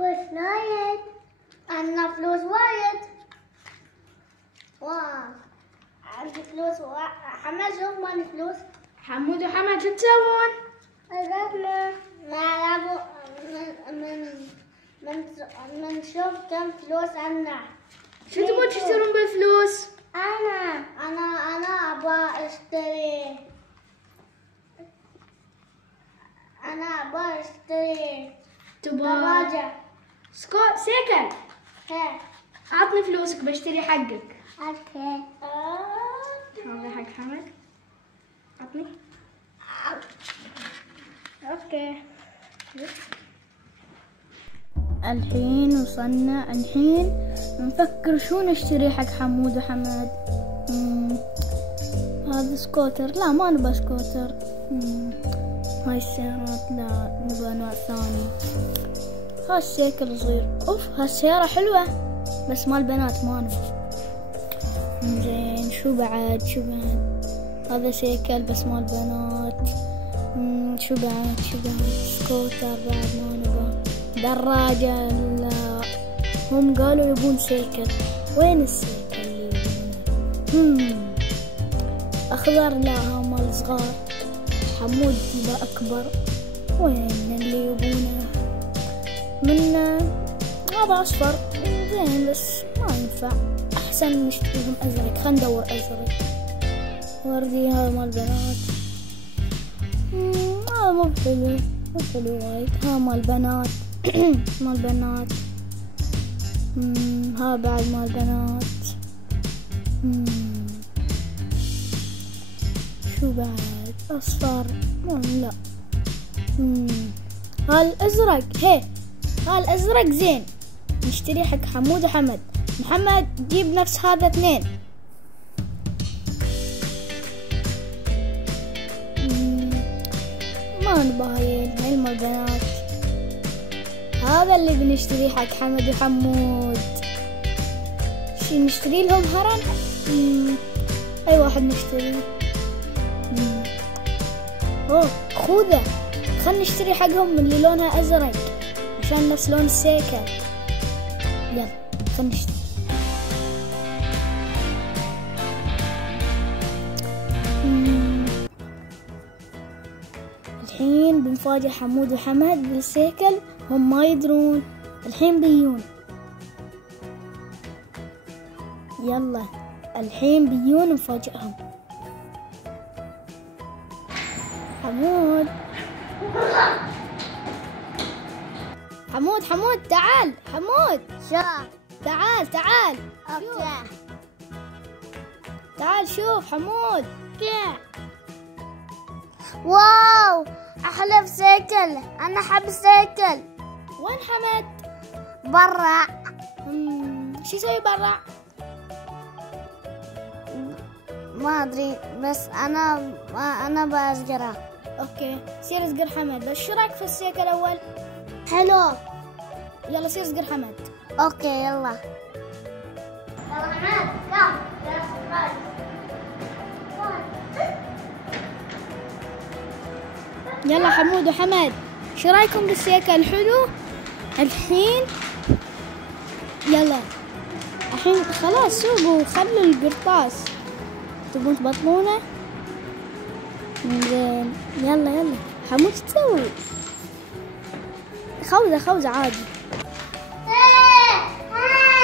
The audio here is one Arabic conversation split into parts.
فلوس وايد. عندنا فلوس وايد. واو عندي فلوس حمد شوف مالي فلوس. حمود وحمد شو تسوون؟ نلعب من شوف كم فلوس عندنا. شو تبون تشترون بالفلوس؟ أنا أبغى أشتري. دراجة. سيكل. هي. عطني فلوسك بشتري حقك. اوكي. هذا حق حمد. عطني. اوكي. الحين وصلنا. الحين نفكر شو نشتري حق حمود وحمد. هذا سكوتر. لا ما نبغى سكوتر. هاي السيارات لا نبغى نوع ثاني. هالسيكل صغير. اوف هالسيارة حلوة بس مال بنات ما نبغى. زين شو بعد هذا سيكل بس مال بنات. شو بعد سكوتر بعد ما نبغى. دراجة لا هم قالوا يبون سيكل. وين السيكل اللي يبونه؟ اخضر لا ها مال صغار. حمود يبغى اكبر. وين اللي يبونه؟ من هذا اصفر زين بس ما ينفع. احسن نشتريهم ازرق. خلينا ندور ازرق. وردي هذا مال بنات. هذا مو حلو وايد. ها مال بنات. مال بنات. ها بعد مال بنات. شو بعد اصفر. لا هالازرق. هالازرق زين. نشتري حق حمود وحمد. محمد جيب نفس هذا 2. ما نبغى هاي مال بنات. هذا اللي بنشتريه حق حمد وحمود. شي نشتري لهم هرم. اي واحد نشتري. خوذة. خلنا نشتري حقهم اللي لونها ازرق عشان نفس لون السيكل. يلا خلنا نشتري. الحين بنفاجئ حمود وحمد بالسيكل. هم ما يدرون. الحين بيون. يلا الحين بيون نفاجئهم. حمود تعال. حمود شو؟ تعال اوكي. تعال شوف حمود. واو احلى سيكل. انا احب السيكل. وين حمد؟ برا. شو يسوي برا؟ ما ادري بس انا بأزقره. اوكي سير اسقر حمد. بس شو رايك في السيكل اول؟ حلو. يلا سير اسقر حمد. اوكي يلا حمد كم. يلا حمود وحمد شو رايكم بالسيكل؟ حلو. الحين يلا الحين خلاص سوقوا. خلوا القرطاس. تبون تبطلونه؟ زين يلا حمود شو تسوي؟ خوذة عادي.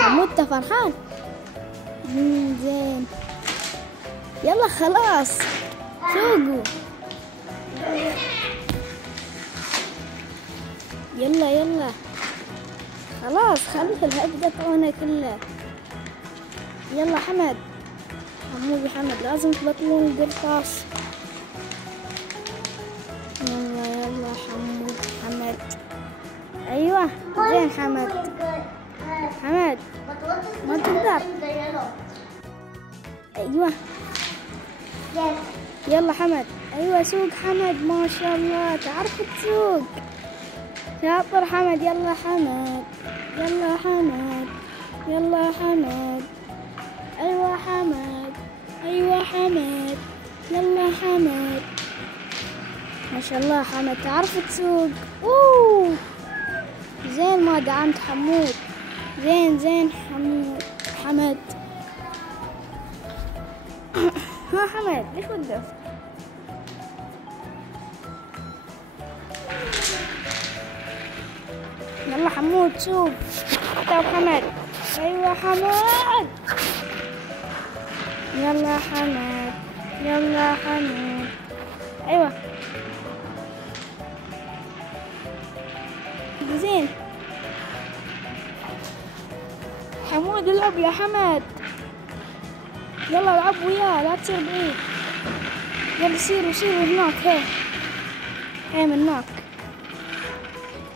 حمود انت فرحان؟ زين يلا خلاص سوقوا. يلا خلاص خلوا الهبدة طونه كله. يلا حمود وحمد لازم تبطلون القرطاس. يلا حمد. ايوه زين حمد ما تقدر. ايوه يلا حمد. ايوه سوق حمد ما شاء الله تعرف تسوق. شاطر حمد. يلا حمد. ايوه حمد. يلا حمد. ما شاء الله حمد تعرف تسوق. زين ما دعمت حمود. زين حمد. ها حمد ليش وقفت؟ يلا حمود شوف طب حمد. ايوه حمد. يلا حمد. ايوه زين. حمود العب يا حمد. يلا العب وياه لا تصير بعيد. يلا سير هناك. هي من هناك.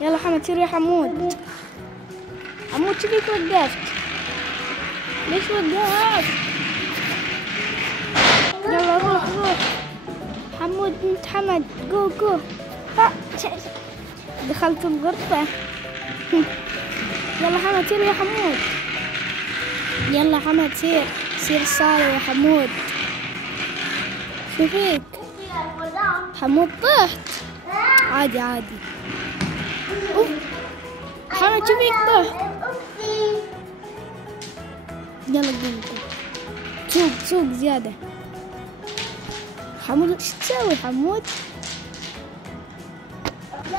يلا حمد سير يا حمود. حمود شو فيك وقفت؟ ليش وقفت؟ يلا روح حمود انت حمد جو. دخلت الغرفة. يلا حمد سير يا حمود. يلا حمد سير الصالة يا حمود. شو فيك؟ حمود طحت. عادي. أوف. حمد شو فيك طحت؟ يلا قوم سوق زيادة. حمود ايش تسوي حمود؟ لا